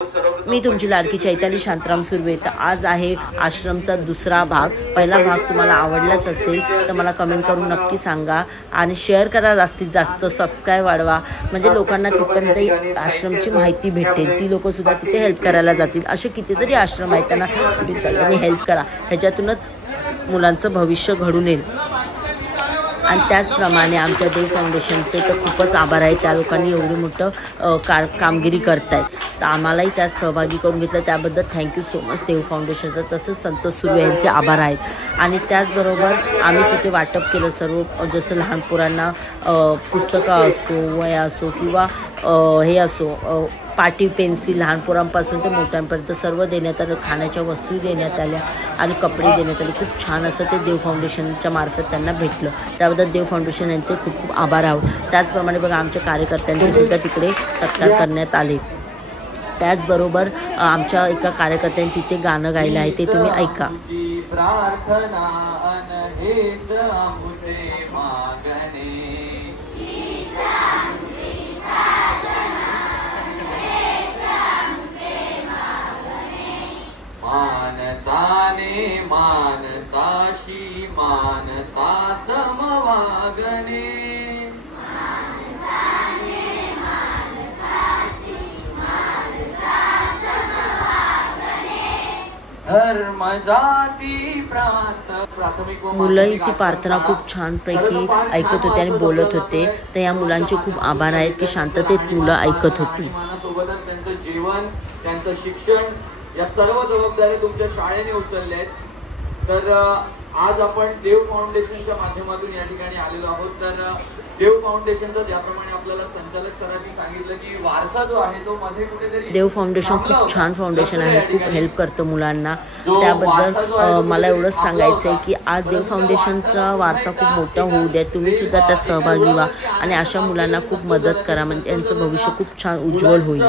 मी तुमची लाडकी चैताली शांताराम सुर्वे। तर आज आहे आश्रमचा दुसरा भाग। पहिला भाग तुम्हाला आवडलाच असेल तर मला कमेंट करून नक्की सांगा आणि शेअर करा, जास्तीत जास्त सबस्क्राईब वाढवा, म्हणजे लोकांना तिथपर्यंत आश्रमची माहिती भेटेल। ती लोकंसुद्धा तिथे हेल्प करायला जातील। असे कितीतरी आश्रम आहेत, त्यांना तुम्ही सगळ्यांनी हेल्प करा, ह्याच्यातूनच मुलांचं भविष्य घडून येईल। आणि त्याचप्रमाणे आमच्या देव फाउंडेशनचे तर खूपच आभार आहे, त्या लोकांनी एवढी मोठं कामगिरी करत आहेत, तर आम्हालाही त्यात सहभागी करून घेतलं, त्याबद्दल थँक्यू सो मच देव फाउंडेशनचं। तसंच संतोष सुर्वे यांचे आभार आहेत। आणि त्याचबरोबर आम्ही तिथे वाटप केलं सर्व, जसं लहान पोरांना पुस्तकं असो, वह्या असो किंवा हे असो पाटी पेन्सिल, लहान पोरांपासून ते मोठ्यांपर्यंत सर्व देण्यात आलं। खाण्याच्या वस्तू देण्यात आल्या आणि कपडे देण्यात आले। खूप छान असं ते देव फाउंडेशनच्या मार्फत त्यांना भेटलं, त्याबद्दल देव फाउंडेशन यांचे खूप खूप आभार आहोत। त्याचप्रमाणे बघा आमच्या कार्यकर्त्यांचे सुद्धा तिकडे सत्कार करण्यात आले। त्याचबरोबर आमच्या एका कार्यकर्त्यांनी तिथे गाणं गायलं आहे, ते तुम्ही ऐका। मानसाने मानसाशी मानसा समवागणे, धर्म जाती प्राथमिक मुलं ती प्रार्थना खूप छानपैकी ऐकत होते आणि बोलत होते, तर या मुलांचे खूप आभार आहेत की शांततेत मुलं ऐकत होती। सोबतच त्यांचं जीवन, त्यांचं शिक्षण, या सर्व जबाबदारी तुमच्या शाळेने उचलल्या आहेत। तर आज आपण देव फाउंडेशनच्या माध्यमातून या ठिकाणी आलेलो आहोत। तर देव फाउंडेशनचं ज्याप्रमाणे आपल्याला संचालक सरांनी सांगितलं की वारसा जो आहे तो मध्ये कुठेतरी, देव फाउंडेशन खूप छान फाउंडेशन आहे, खूप हेल्प करतं मुलांना। त्याबद्दल मला एवढंच सांगायचं आहे की आज देव फाउंडेशनचा वारसा खूप मोठा होऊ द्या, तुम्ही सुद्धा त्यात सहभागी व्हा आणि अशा मुलांना खूप मदत करा, म्हणजे यांचं भविष्य खूप छान उज्ज्वल होईल।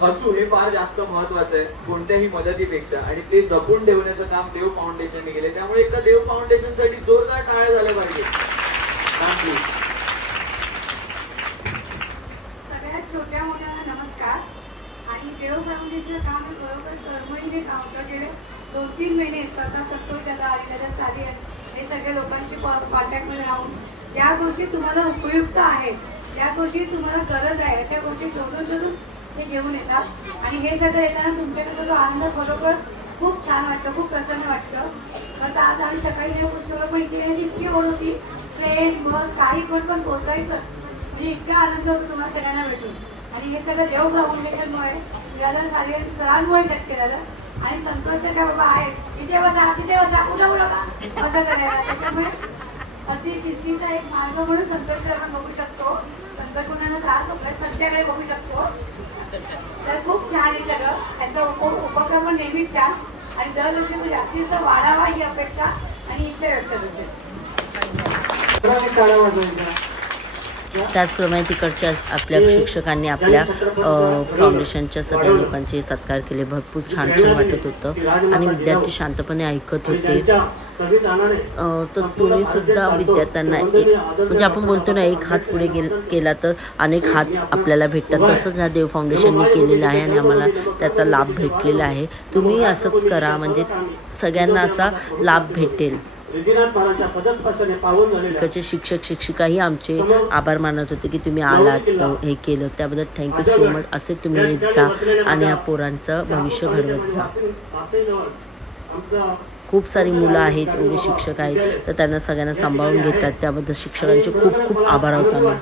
हसू हे फार जास्त महत्वाचं आहे कोणत्याही मदतीपेक्षा, आणि ते जपून ठेवण्याचं काम देव फाउंडेशनने केले, त्यामुळे एकदा देव फाउंडेशनसाठी जोरदार टाळ्या झाल्या पाहिजे। सगळ्यात छोट्या मुलांना नमस्कार। आणि देव फाउंडेशनचं काम बरोबर तळमळीने काम करत गेले 2-3 महिने। स्वतः संतोष दादा, अलीला चालेल, हे सगळे लोकांशी कॉन्टॅक्टमध्ये राहून ज्या गोष्टी तुम्हाला उपयुक्त आहेत, ज्या गोष्टी तुम्हाला गरज आहे, अशा गोष्टी शोधून हे घेऊन येतात। आणि हे सगळं येताना तुमच्याकडे जो आनंद खरोखर खूप छान वाटतं, खूप प्रसन्न वाटतं। तर आज आम्ही सकाळी जेव्हा पुस्तकं पण केली, इतकी ओढ होती, ट्रेन बस काही कोण पण पोहोचायचंच, म्हणजे इतका आनंद होतो तुम्हाला सगळ्यांना भेटून। आणि हे सगळं देव फाउंडेशनमुळे, दादा कार्य सरांमुळे शक्य झालं। आणि संतोषच्या त्या बाबा आहेत, इथे बसा तिथे बसा, कुठं का असं करायला, त्याच्यामुळे अति शिस्तीचा एक मार्ग म्हणून संतोषकडे आपण बघू शकतो। संतोष कोणाला त्रास होत संध्याकाळी बघू शकतो, तर खूप छान आहे सगळं। त्यांचा उपक्रम पण नेहमीच छान, आणि दरवर्षी तो जास्तीत वाढावा ही अपेक्षा आणि इच्छा व्यक्त करते। त्याचप्रमाणे तिकडच्या आपल्या शिक्षकांनी आपल्या फाउंडेशनच्या सगळ्या लोकांचे सत्कार केले, भरपूर छान छान वाटत होतं आणि विद्यार्थी शांतपणे ऐकत होते। तर तुम्ही सुद्धा विद्यार्थ्यांना एक, म्हणजे आपण बोलतो ना, एक हात पुढे केला तर अनेक हात आपल्याला भेटतात, तसंच ह्या देव फाउंडेशनने केलेलं आहे आणि आम्हाला त्याचा लाभ भेटलेला आहे। तुम्ही असंच करा, म्हणजे सगळ्यांना असा लाभ भेटेल। तिकडचे शिक्षक शिक्षिकाही आमचे आभार मानत होते की तुम्ही आलात, हे केलं, त्याबद्दल थँक्यू सो मच। असे तुम्ही येत जा आणि या पोरांचं भविष्य घडवत जा। खूप सारी मुलं आहेत, एवढे शिक्षक आहेत, तर त्यांना सगळ्यांना सांभाळून घेतात, त्याबद्दल शिक्षकांचे खूप खूप आभार आहोत आम्ही।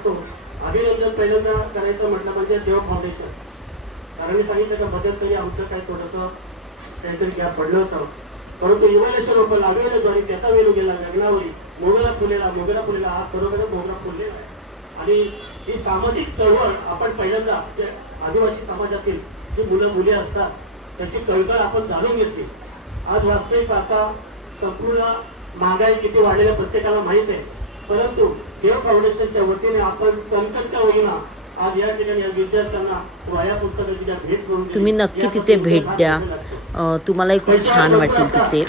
परंतु इव्हॅल्युएशन होतं लागलेलं आणि त्याचा वेळ गेला लग्नावरी मोगरा फुलेला हा खरोखर मोगरा फुललेला आहे। आणि ही सामाजिक चळवळ आपण पहिल्यांदा आदिवासी समाजातील जी मुलं मुली असतात त्याची कळकळ आपण जाणून घेतली। आज वास्तविक आता संपूर्ण महागाई किती वाढलेल्या प्रत्येकाला माहीत आहे, परंतु देव फाउंडेशनच्या वतीने आपण कणकणच्या होईना आज या ठिकाणी विद्यार्थ्यांना वह्या पुस्तकाची ज्या भेट करून तुम्ही नक्की तिथे भेट द्या, तुम्हालाही खूप छान वाटेल तिथे,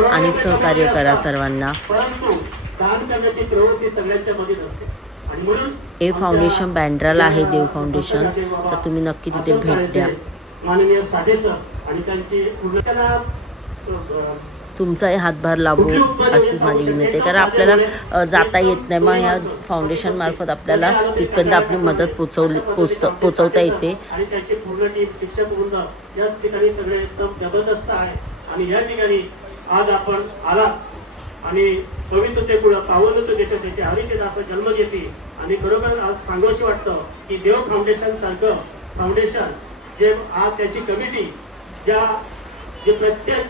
आणि सहकार्य करा सर्वांना। परंतु दान करण्याची प्रवृत्ती सगळ्यांच्या मध्ये नसते, ए फाउंडेशन बँड्राला आहे देव फाउंडेशन, तर तुम्ही नक्की तिथे भेट द्या। माननीय साठे सर आणि त्यांची पूर्ण तुमचाही हातभार लाभो अशीच माझी विनंती आहे, कारण आपल्याला जाता येत नाही. मग ह्या फाउंडेशन मार्फत आपल्याला तिथपर्यंत आपली मदत पोचवता येते. आणि त्याची पूर्ण टीम शिक्षक वृंद याच ठिकाणी सगळे एकदम जबरदस्त आहे. आणि या ठिकाणी आज आपण आला आणि पवित्रतेपुढं पावनतेच्या त्याच्या हरीचे दास जन्म घेते. आणि खरोखर आज सांगोशी वाटतं की देव फाउंडेशन सारखं फाउंडेशन जे आज त्याची कमिटी ज्या जे प्रत्येक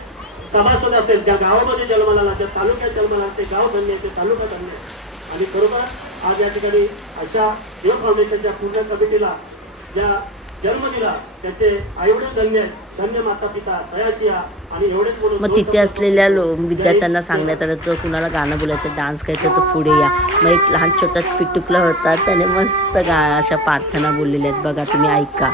सभासद असेल, ज्या गावामध्ये जन्माला आला, त्या तालुक्यात जन्माला ते गाव धन्य, ते तालुका धन्य. आणि बरोबर आज या ठिकाणी अशा देव फाउंडेशनच्या पूर्ण कमिटीला ज्या जन्म दिला त्याचे आईवडील धन्य, धन्य माता पिता दयाची. आणि एवढेच बोलून मग तिथे असलेल्या विद्यार्थ्यांना सांगण्यात आलं तर कुणाला गाणं बोलायचं, डान्स करायचं तर पुढे या. मग एक लहान छोटा पिटुकला होता, त्याने मस्त अशा प्रार्थना बोललेल्या आहेत, बघा तुम्ही ऐका.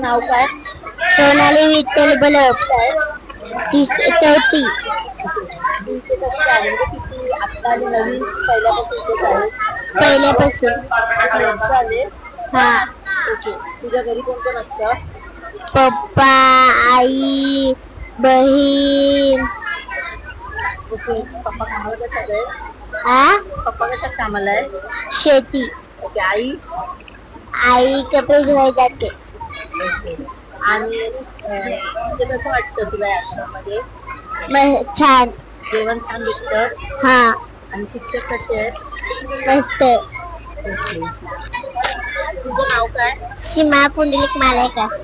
नाव काय? सोनाली विठ्ठल बलप, चौथी. नवीन पहिल्यापासून. हा. तुझ्या घरी कोण कोण असतं? पप्पा, आई, बहीण. पप्पा कामाला कशात आहे? पप्पा कशात कामाला आहे? शेती. ओके. आई? आई कपडे धुवायला जाते. आणि कसं वाटतं तुला आश्रममध्ये? छान. जेवण छान भेटतं? हा. आणि शिक्षक कसे आहेत? मस्त. तुझं नाव काय? सीमा पुंडलिक मालेकर,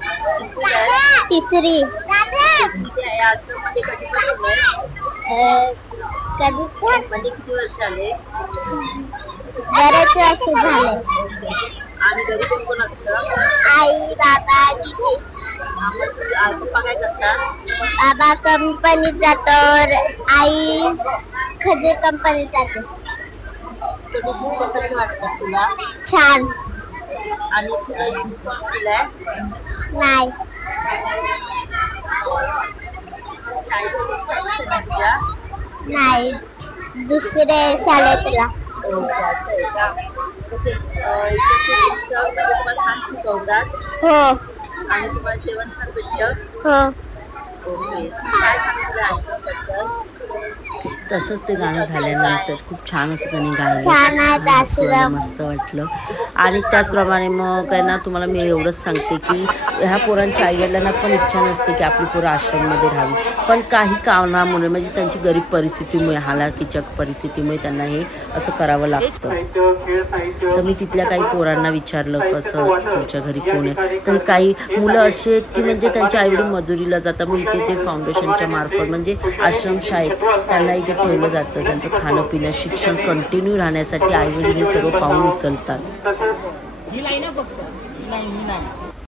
तिसरी. आश्रममध्ये कधीपासून म्हणजे किती वर्ष आले? बरेच वर्ष झाले. आणि घरी कोण कोण असतं? आई, बाबा, दीदी. पप्पा काय करतात? बाबा कंपनीत जातो, आई खजूर कंपनीत जाते. तुझे शिक्षक कसे वाटतात तुला? छान. आणि तुझा युनिफॉर्म दिलाय? नाही. नाही, दुसरे शाळेतला. छान शिकवतात? हो. आणि तुम्हाला जेवण छान भेटतं? हो. ओके. काय सांगितलं आश्रमबद्दल? तसंच ते गाणं झाल्यानंतर खूप छान असं त्यांनी छान आहे गायलं, आश्रम. मस्त वाटलं. आणि त्याचप्रमाणे मग काय ना तुम्हाला मी एवढंच सांगते की ह्या पोरांच्या आईवडिलांना पण इच्छा नसते की आपली पोरं आश्रममध्ये राहावी, पण काही कारणामुळे म्हणजे त्यांची गरीब परिस्थितीमुळे, हालाकीच्या परिस्थितीमुळे त्यांना हे असं करावं लागतं. तर मी तिथल्या काही पोरांना विचारलं कसं तुमच्या घरी कोण आहे, तर काही मुलं अशी आहेत की म्हणजे त्यांच्या आईवडील मजुरीला जातात, मग इथे ते फाउंडेशनच्या मार्फत म्हणजे आश्रमशाळेत त्यांना इथे ठेवलं जातं. त्यांचं खाणं पिणं शिक्षण कंटिन्यू राहण्यासाठी आईवडील हे सर्व पाऊल उचलतात.